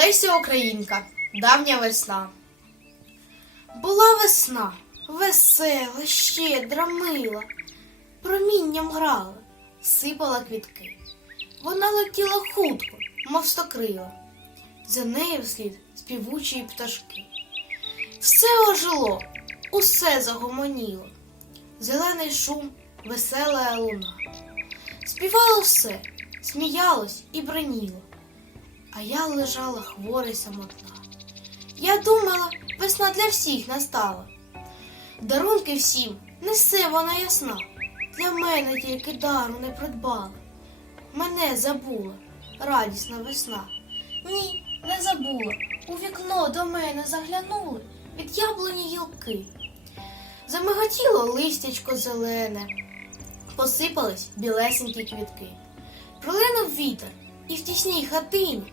Леся Українка, давня весна. Була весна, весела, щедра, мила промінням грала, сипала квітки, вона летіла хутко, мов стокрила, за нею вслід співучі пташки. Все ожило, усе загомоніло, зелений шум, весела луна. Співало все, сміялось і броніло а я лежала хвора й самотна. Я думала, весна для всіх настала. Дарунки всім, несе вона ясна. Для мене тільки дару не придбала. Мене забула радісна весна. Ні, не забула. У вікно до мене заглянули від яблуні гілки. Замиготіло листячко зелене, посипались білесенькі квітки. Пролинув вітер і в тісній хатині.